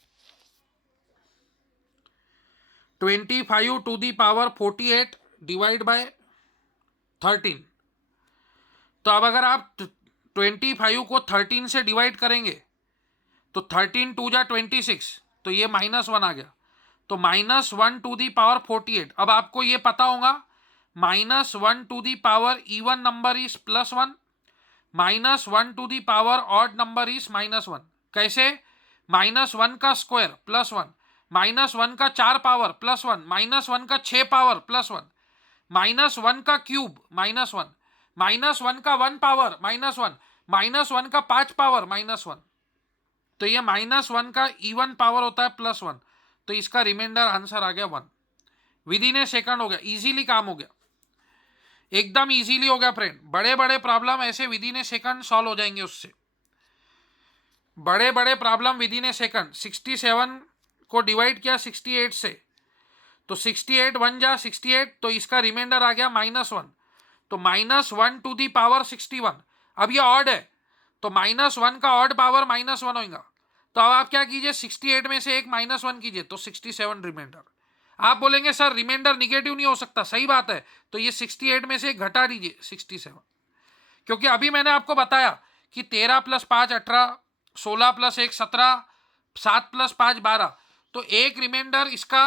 25 to the power 48 divide by 13। तो अब अगर आप 25 को 13 से डिवाइड करेंगे, तो 13 2 जा 26, तो ये -1 आ गया, तो -1 टू दी पावर 48। अब आपको ये पता होगा, -1 to the power even number is +1, -1 to the power odd number is -1। कैसे, -1 का स्क्वायर +1, -1 का 4 पावर +1, -1 का 6 पावर +1, -1 का क्यूब -1, -1 का 1 पावर -1, -1 का 5 पावर -1। तो ये -1 का इवन पावर होता है +1, तो इसका रिमाइंडर आंसर आ गया 1। विद इन ए सेकंड हो गया, इजीली काम हो गया, एकदम इजीली हो गया फ्रेंड। बड़े बड़े प्रॉब्लम ऐसे with in a second solve हो जाएंगे उससे, बड़े बड़े problem with in a second. 67 को डिवाइड किया 68 से, तो 68 1 जा 68, तो इसका रिमाइंडर आ गया -1, तो -1 टू दी पावर 61। अब ये ऑड है, तो -1 का ऑड पावर -1 होगा, तो अब आप क्या कीजिए, 68 में से एक -1 कीजिए तो 67 रिमाइंडर। आप बोलेंगे सर रिमाइंडर निगेटिव नहीं हो सकता, सही बात है, तो ये 68 में से एक घटा दीजिए 67, क्योंकि अभी मैंने आपको बताया कि 13 + 5 18, 16 + 1 17, 7 + 5 12, तो एक रिमाइंडर इसका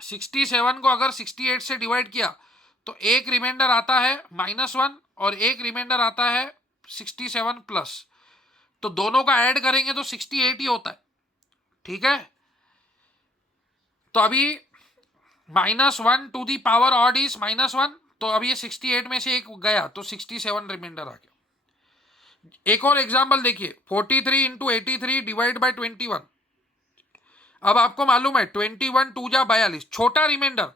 67 को अगर 68 से डिवाइड किया तो एक रिमाइंडर आता है -1 और एक रिमाइंडर आता है 67 प्लस, तो दोनों का ऐड करेंगे तो 68 ही होता है। ठीक है, तो अभी -1 to the power odd is -1, तो अभी ये 68 में से एक गया तो 67 रिमाइंडर आ गया। एक और एग्जांपल देखिए, 43 × 83 डिवाइड बाय 21। अब आपको मालूम है 21 2 जा 42, छोटा रिमाइंडर।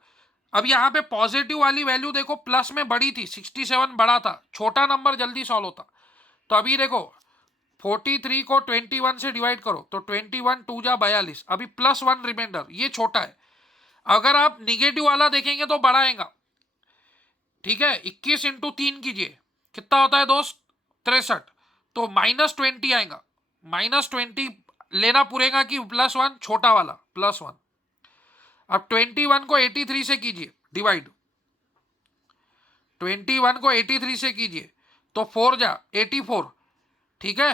अब यहाँ पे पॉजिटिव वाली वैल्यू देखो प्लस में बड़ी थी, 67 बड़ा था, छोटा नंबर जल्दी सॉल्व होता। तो अभी देखो 43 को 21 से डिवाइड करो तो 21 2 जा 42, अभी +1 रिमाइंडर, ये छोटा है। अगर आप निगेटिव वाला देखेंगे तो बड़ा आएगा। ठीक है, 21 × 3 कीजिए, कितना होता है दोस्त, 63, तो -20 आएगा। -20 लेना पड़ेगा कि +1, छोटा वाला +1। अब 21 को 83 से कीजिए डिवाइड, 21 को 83 से कीजिए तो 4 जा 84। ठीक है,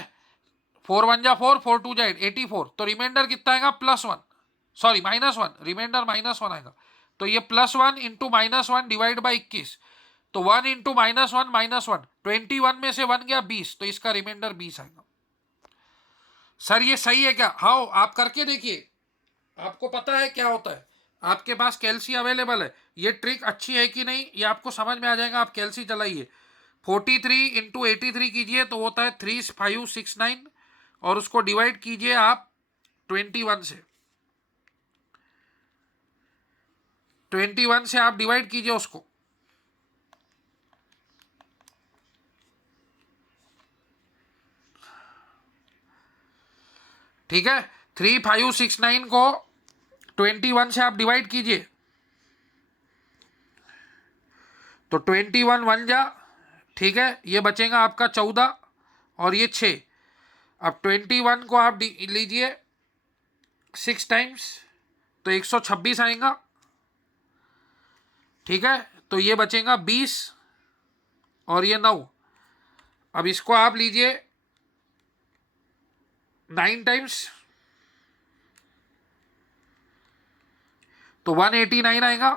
4 1 जा 4, 4 2 जा 8, 84, तो रिमाइंडर कितना आएगा, +1, सॉरी -1, रिमाइंडर -1 आएगा। तो ये +1 × -1 डिवाइड बाई 21, तो 1 × -1 -1, 21 में से 1 गया 20, तो इसका रिमाइंडर 20 आएगा। सर ये सही है क्या? हाँ, आप करके देखिए, आपको पता है क्या होता है, आपके पास कैलसी अवेलेबल है, ये ट्रिक अच्छी है कि नहीं ये आपको समझ में आ जाएगा। आप कैलसी चलाइए, 43 × 83 कीजिए तो होता है 3569, और उसको डिवाइड कीजिए आप 21 से, 21 से आप डिवाइड कीजिए उसको, ठीक है, 3569 को 21 से आप डिवाइड कीजिए तो 21 1 जा, ठीक है, ये बचेगा आपका 14 और ये 6। अब 21 को आप लीजिए 6 टाइम्स तो 126 आएगा। ठीक है, तो ये बचेगा 20 और ये 9। अब इसको आप लीजिए 9 टाइम्स तो 189 आएगा।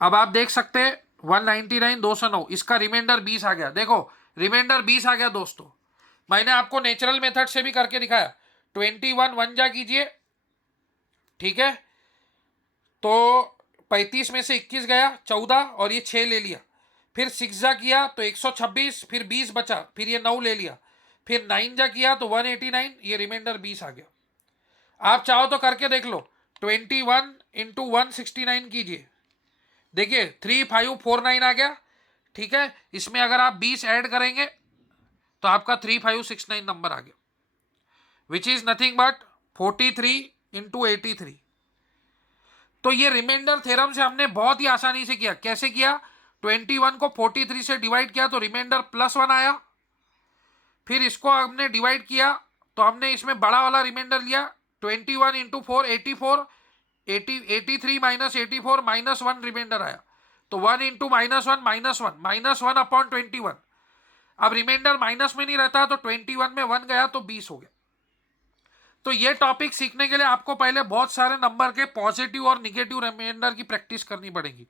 अब आप देख सकते हैं 199 209, इसका रिमाइंडर 20 आ गया। देखो रिमाइंडर 20 आ गया दोस्तों, मैंने आपको नेचुरल मेथड से भी करके दिखाया। 21 1 जा कीजिए, ठीक है, तो 35 में से 21 गया 14 और ये 6 ले लिया, फिर 6 जा किया तो 126, फिर 20 बचा, फिर ये 9 ले लिया, फिर 9 जा किया तो 189, ये रिमाइंडर 20 आ गया। आप चाहो तो करके देख लो, 21 × 169 कीजिए, देखिए 3549 आ गया। ठीक है, इसमें अगर आप 20 ऐड करेंगे तो आपका 3569 नंबर आ गया, विच इज नथिंग बट 43 × 83। तो ये रिमाइंडर थ्योरम से हमने बहुत ही आसानी से किया। कैसे किया, 21 को 43 से डिवाइड किया तो रिमाइंडर +1 आया, फिर इसको हमने डिवाइड किया तो हमने इसमें बड़ा वाला रिमाइंडर लिया, 21 × 4 84, 83 - 84 -1 रिमाइंडर आया, तो 1 × -1 -1 अपॉन 21। अब रिमाइंडर माइनस में नहीं रहता तो 21 में 1 गया तो 20 हो गया। तो ये टॉपिक सीखने के लिए आपको पहले बहुत सारे नंबर के पॉजिटिव और निगेटिव रिमाइंडर की प्रैक्टिस करनी पड़ेगी।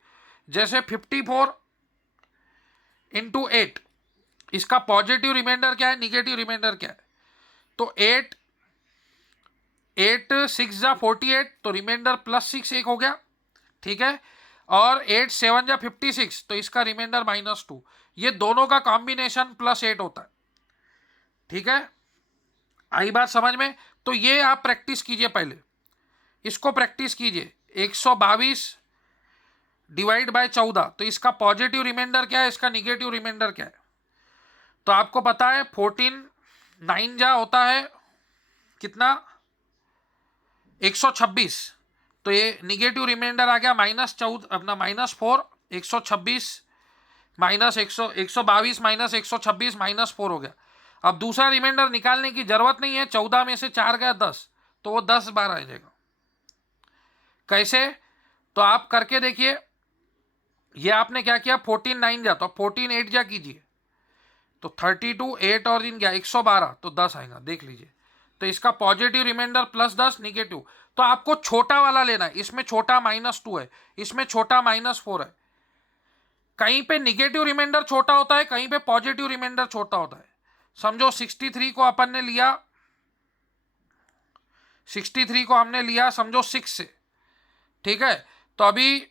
जैसे 54 × 8, इसका पॉजिटिव रिमाइंडर क्या है, निगेटिव रिमाइंडर क्या है, तो 8 6 जा 48, तो रिमाइंडर +6 एक हो गया। ठीक है, और 8 7 जा 56, तो इसका रिमाइंडर -2। ये दोनों का कॉम्बिनेशन +8 होता है। ठीक है, आई बात समझ में? तो ये आप प्रैक्टिस कीजिए, पहले इसको प्रैक्टिस कीजिए। 122 डिवाइड बाय 14, तो इसका पॉजिटिव रिमाइंडर क्या है, इसका निगेटिव रिमाइंडर क्या है, तो आपको पता है 14 9 जा होता है कितना, 126, तो ये निगेटिव रिमाइंडर आ गया -14 अपना -4, 126 -122 -126 -4 हो गया। अब दूसरा रिमाइंडर निकालने की जरूरत नहीं है, 14 में से 4 गया 10, तो वो 10 बार आ जाएगा। कैसे? तो आप करके देखिए, ये आपने क्या किया, 14 9 जा, तो 14 8 जा कीजिए, तो 32 8 और इन गया 112, तो 10 आएगा, देख लीजिए। तो इसका पॉजिटिव रिमाइंडर +10, निगेटिव। तो आपको छोटा वाला लेना है, इसमें छोटा -2 है, इसमें छोटा -4 है। कहीं पे निगेटिव रिमाइंडर छोटा होता है, कहीं पे पॉजिटिव रिमाइंडर छोटा होता है। समझो 63 को अपन ने लिया, 63 को हमने लिया समझो 6 से, ठीक है। तो अभी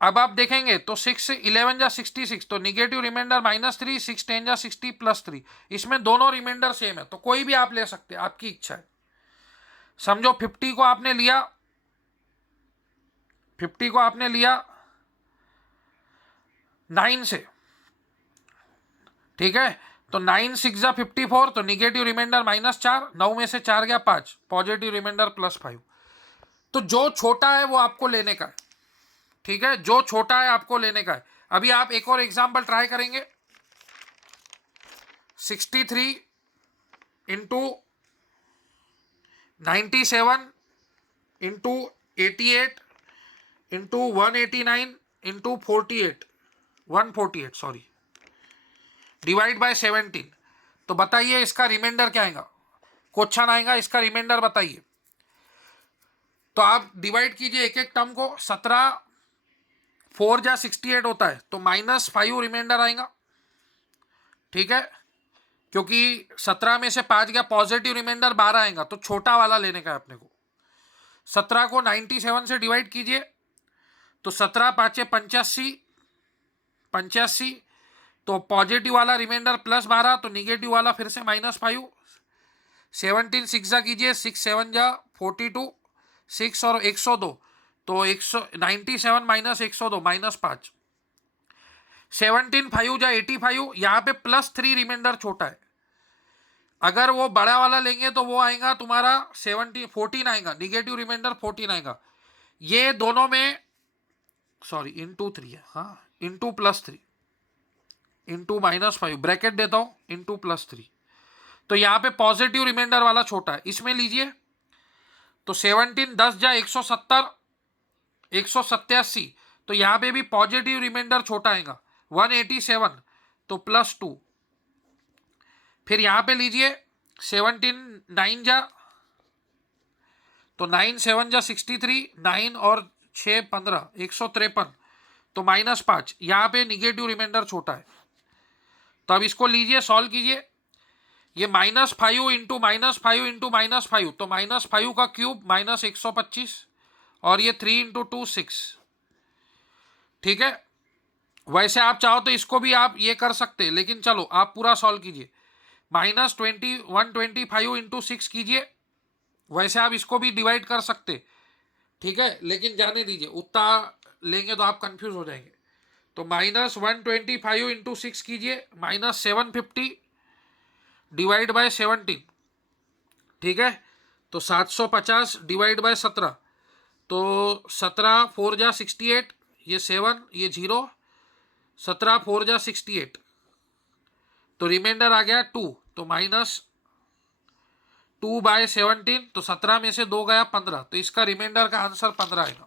अब आप देखेंगे तो 6 से 11 जा 66, तो निगेटिव रिमाइंडर -3, 6 10 जा 60 +3, इसमें दोनों रिमाइंडर सेम है, तो कोई भी आप ले सकते हैं, आपकी इच्छा है। समझो 50 को आपने लिया, 50 को आपने लिया 9 से, ठीक है। तो 9 6 जा 54, तो निगेटिव रिमाइंडर -4, 9 में से 4 गया 5, पॉजिटिव रिमाइंडर +5। तो जो छोटा है वो आपको लेने का है, ठीक है, जो छोटा है आपको लेने का है। अभी आप एक और एग्जांपल ट्राई करेंगे, 63 into 97 into 88 into 189 into 48 148 sorry, divide by 17। तो बताइए इसका रिमाइंडर क्या आएगा, क्वेश्चन आएगा, इसका रिमाइंडर बताइए। तो आप डिवाइड कीजिए एक एक टर्म को, 17 4 जा 68 होता है, तो -5 रिमाइंडर आएगा, ठीक है, क्योंकि 17 में से 5 गया, पॉजिटिव रिमाइंडर 12 आएगा, तो छोटा वाला लेने का है अपने को। 17 को 97 से डिवाइड कीजिए, तो 17 5 85 85, तो पॉजिटिव वाला रिमाइंडर +12, तो निगेटिव वाला फिर से -5। 17 6 जा कीजिए, 6 7 जा 42, 6 और 102, तो 97 - 102 -5। 17 5 जा 85, यहाँ पे +3 रिमाइंडर छोटा है। अगर वो बड़ा वाला लेंगे तो वो आएगा तुम्हारा 14 आएगा, निगेटिव रिमाइंडर 14 आएगा। ये दोनों में सॉरी इंटू 3 है, हाँ, इंटू +3 इंटू -5, ब्रैकेट देता हूं, इंटू +3। तो यहाँ पे पॉजिटिव रिमाइंडर वाला छोटा है, इसमें लीजिए, तो 17 10 जा 170 187, तो यहाँ पे भी पॉजिटिव रिमाइंडर छोटा आएगा 187, तो +2। फिर यहाँ पे लीजिए 17 9 जा, तो 9 7 जा 63, 9 और 6 15 153, तो -5, यहाँ पे निगेटिव रिमाइंडर छोटा है। तो अब इसको लीजिए, सॉल्व कीजिए, ये -5 इंटू -5 इंटू -5, तो -5 का क्यूब -125, और ये 3 इंटू 2 6, ठीक है। वैसे आप चाहो तो इसको भी आप ये कर सकते हैं, लेकिन चलो आप पूरा सॉल्व कीजिए, -125 इंटू 6 कीजिए, वैसे आप इसको भी डिवाइड कर सकते, ठीक है, लेकिन जाने दीजिए, उतना लेंगे तो आप कंफ्यूज हो जाएंगे। तो -125 इंटू 6 कीजिए, -750 डिवाइड बाय 17, ठीक है, तो 750 डिवाइड बाय 17, तो 17 4 जा 68, ये 7 ये 0, 17 4 जा 68, तो रिमाइंडर आ गया 2, तो -2 बाय 17, तो 17 में से 2 गया 15, तो इसका रिमाइंडर का आंसर 15 आएगा।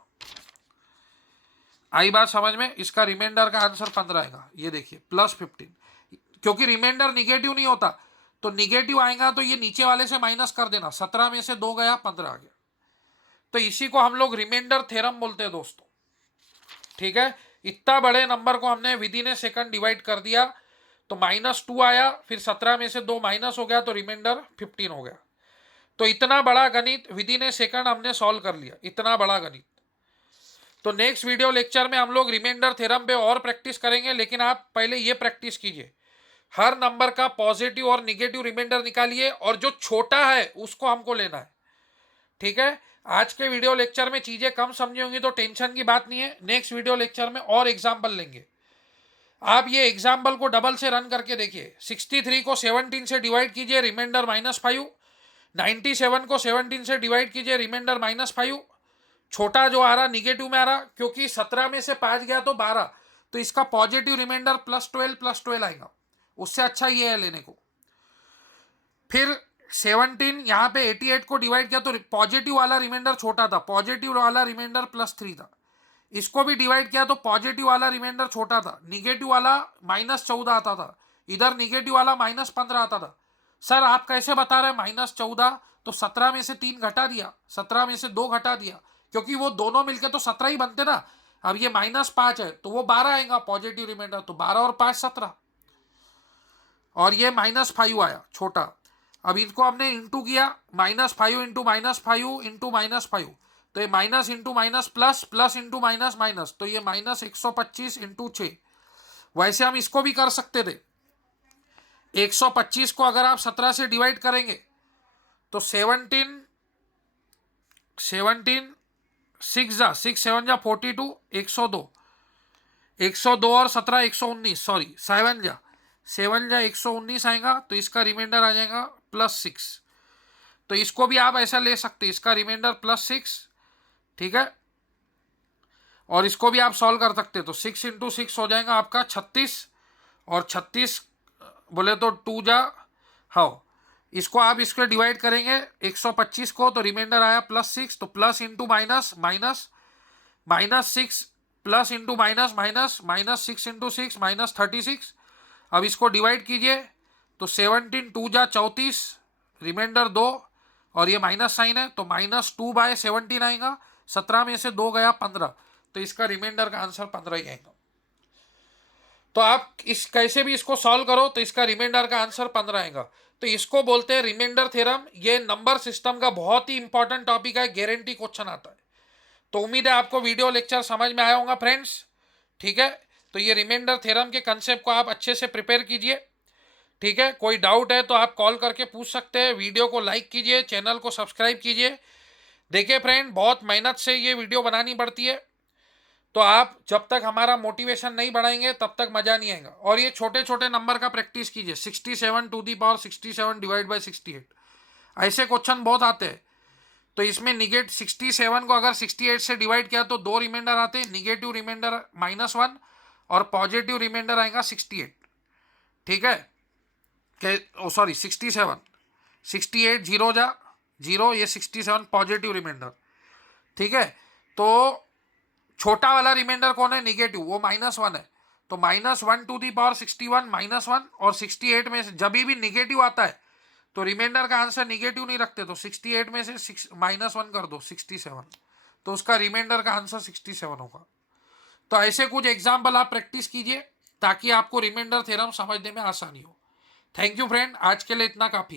आई बात समझ में, इसका रिमाइंडर का आंसर 15 आएगा। ये देखिए +15, क्योंकि रिमाइंडर निगेटिव नहीं होता, तो निगेटिव आएगा तो ये नीचे वाले से माइनस कर देना, 17 में से 2 गया 15 आ गया। तो इसी को हम लोग रिमाइंडर थ्योरम बोलते हैं दोस्तों, ठीक है। इतना बड़े नंबर को हमने with in a second divide कर दिया, तो -2 आया, फिर 17 में से 2 माइनस हो गया, तो रिमाइंडर 15 हो गया। तो इतना बड़ा गणित विद इन ए सेकंड हमने सॉल्व कर लिया, इतना बड़ा गणित। तो नेक्स्ट वीडियो लेक्चर में हम लोग रिमाइंडर थ्योरम पे और प्रैक्टिस करेंगे, लेकिन आप पहले ये प्रैक्टिस कीजिए, हर नंबर का पॉजिटिव और निगेटिव रिमाइंडर निकालिए, और जो छोटा है उसको हमको लेना है, ठीक है। आज के वीडियो लेक्चर में चीजें कम समझी होंगी तो टेंशन की बात नहीं है, नेक्स्ट वीडियो लेक्चर में और एग्जाम्पल लेंगे। आप ये एग्जाम्पल को डबल से रन करके देखिए, 63 को 17 से डिवाइड कीजिए, रिमाइंडर -5, 97 को 17 से डिवाइड कीजिए, रिमाइंडर -5, छोटा जो आ रहा निगेटिव में आ रहा, क्योंकि 17 में से 5 गया तो 12, तो इसका पॉजिटिव रिमाइंडर +12 आएगा, उससे अच्छा ये है लेने को, फिर 17 यहाँ पे 88 को डिवाइड किया तो पॉजिटिव वाला रिमाइंडर छोटा था, पॉजिटिव वाला रिमाइंडर +3 था। इसको भी डिवाइड किया तो पॉजिटिव वाला रिमाइंडर छोटा था, निगेटिव वाला -14 आता था, इधर निगेटिव वाला -15 आता था। सर आप कैसे बता रहे हैं -14? तो 17 में से 3 घटा दिया, 17 में से 2 घटा दिया, क्योंकि वो दोनों मिलकर तो 17 ही बनते ना। अब ये -5 है तो वो 12 आएगा पॉजिटिव रिमाइंडर, तो 12 और 5 17, और ये -5 आया छोटा। अब इनको हमने इंटू किया, -5 इंटू -5 इंटू -5, तो ये minus into minus plus, plus into minus minus, तो ये -125 इंटू 6। वैसे हम इसको भी कर सकते थे, 125 को अगर आप 17 से डिवाइड करेंगे तो 17 6 7 जा 42, 102, 102 और 17 119, सॉरी 7 जा 119 आएगा, तो इसका रिमाइंडर आ जाएगा +6। तो इसको भी आप ऐसा ले सकते हैं, इसका रिमाइंडर +6, ठीक है। और इसको भी आप सॉल्व कर सकते हैं, तो 6 इंटू 6 हो जाएगा आपका 36, और 36 बोले तो 2 जा हाँ, इसको आप इसके डिवाइड करेंगे 125 को, तो रिमाइंडर आया +6, तो plus into minus minus, -6 plus into minus minus, -6 into 6 -36। अब इसको डिवाइड कीजिए तो 17 2 जा 34, रिमाइंडर 2, और ये माइनस साइन है तो -2/17 आएगा, 17 में से 2 गया 15, तो इसका रिमाइंडर का आंसर 15 ही आएगा। तो आप इस कैसे भी इसको सॉल्व करो तो इसका रिमाइंडर का आंसर 15 आएगा। तो इसको बोलते हैं रिमाइंडर थ्योरम। ये नंबर सिस्टम का बहुत ही इंपॉर्टेंट टॉपिक है, गारंटी क्वेश्चन आता है। तो उम्मीद है आपको वीडियो लेक्चर समझ में आया होगा फ्रेंड्स, ठीक है। तो ये रिमाइंडर थ्योरम के कंसेप्ट को आप अच्छे से प्रिपेयर कीजिए, ठीक है। कोई डाउट है तो आप कॉल करके पूछ सकते हैं। वीडियो को लाइक कीजिए, चैनल को सब्सक्राइब कीजिए। देखिए फ्रेंड, बहुत मेहनत से ये वीडियो बनानी पड़ती है, तो आप जब तक हमारा मोटिवेशन नहीं बढ़ाएंगे तब तक मजा नहीं आएगा। और ये छोटे छोटे नंबर का प्रैक्टिस कीजिए, 67 to the power 67 divide by 68, ऐसे क्वेश्चन बहुत आते हैं। तो इसमें निगेट 67 को अगर 68 से डिवाइड किया तो 2 रिमाइंडर आते हैं, निगेटिव रिमाइंडर -1 और पॉजिटिव रिमाइंडर आएगा 68, ठीक है। सॉरी 67, 68 0 जा 0, ये 67 पॉजिटिव रिमाइंडर, ठीक है। तो छोटा वाला रिमाइंडर कौन है? निगेटिव, वो -1 है, तो -1 टू दी पावर 61 -1, और 68 में से जब भी निगेटिव आता है तो रिमाइंडर का आंसर निगेटिव नहीं रखते, तो 68 में से -1 कर दो 67, तो उसका रिमाइंडर का आंसर 67 होगा। तो ऐसे कुछ एग्जाम्पल आप प्रैक्टिस कीजिए ताकि आपको रिमाइंडर थ्योरम समझने में आसानी हो। थैंक यू फ्रेंड, आज के लिए इतना काफी।